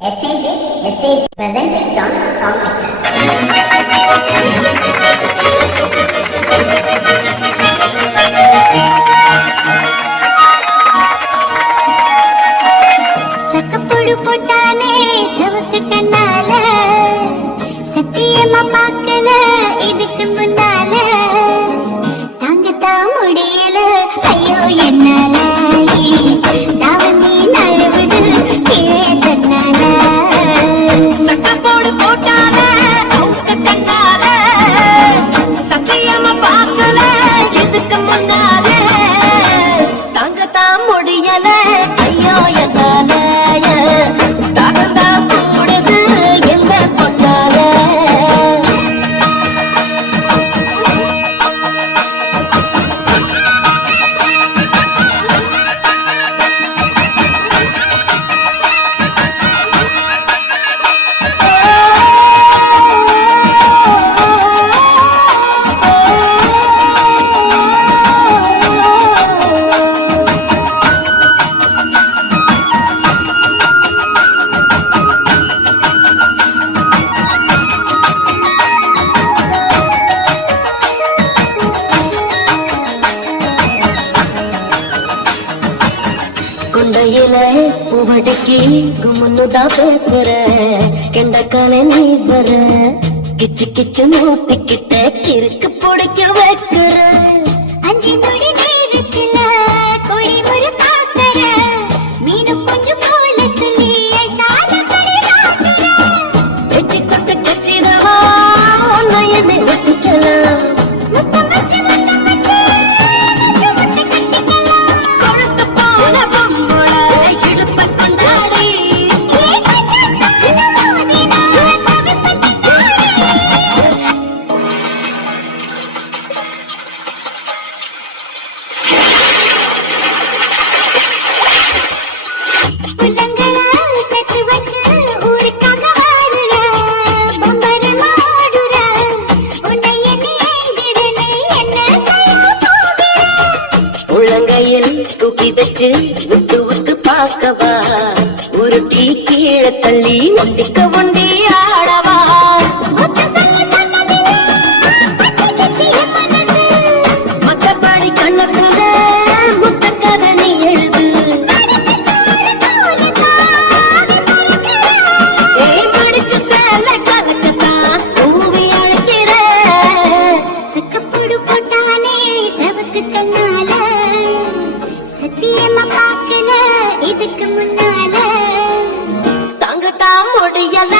SAJ presented Johnson Song Excel. சக்கப்பொடு போட்டானே சவக்கு கண்ணால சத்தியமா பார்க்கல இதுக்கு முன்னால தாங்கத்தான் முடியல ஐயோ என்னால தாவணி நழுவுது கீழே தன்னால சக்கப்போடு போட்டால சவுக்க கண்ணால சத்தியமா பார்க்கல இதுக்கு முன்னால தாங்கத்தான் முடியல ஐயோ என்னால தாகத்தான் கூடுது எந்த பொண்ணால குண்டையில பூவடக்கி கும்முன்னுதான் பேசுற கெண்டக்கால நீ வர கிச்சு கிச்சு மூட்டிக்கிட்ட கிறுக்கு பிடிக்க வைக்கிற அஞ்சி முடி நேரத்துல கொடி முறை பார்க்கற மீனு கொஞ்சம் போல துள்ளியை சால கடி வெச்சி கொட்ட கச்சிதவா உன்னை என்னை ஒட்டிக்கலாம் முத்தம் வச்சு முத்தம் வச்சு முத்து கட்டிக்கலாம் கொழுத்து போன பொம்புள இடுப்ப கொண்டாடி உள்ளங்கையில் தூக்கி வச்சு விட்டு விட்டு பார்க்கவா ஒரு டீ கீழே தள்ளி ஒண்டிக்க ஒண்டி ஆடவா மத்தபடி கண்ணத்துல முத்த கதை நீ எழுது ஏய் பிடிச்ச சேல கலக்கத்தான் ஊவி அழைக்கிற சக்கப்பொடு போட்டானே சவக்கு கண்ணால சத்தியமா பார்க்கல இதுக்கு முன்னால தாங்கத்தான் முடியல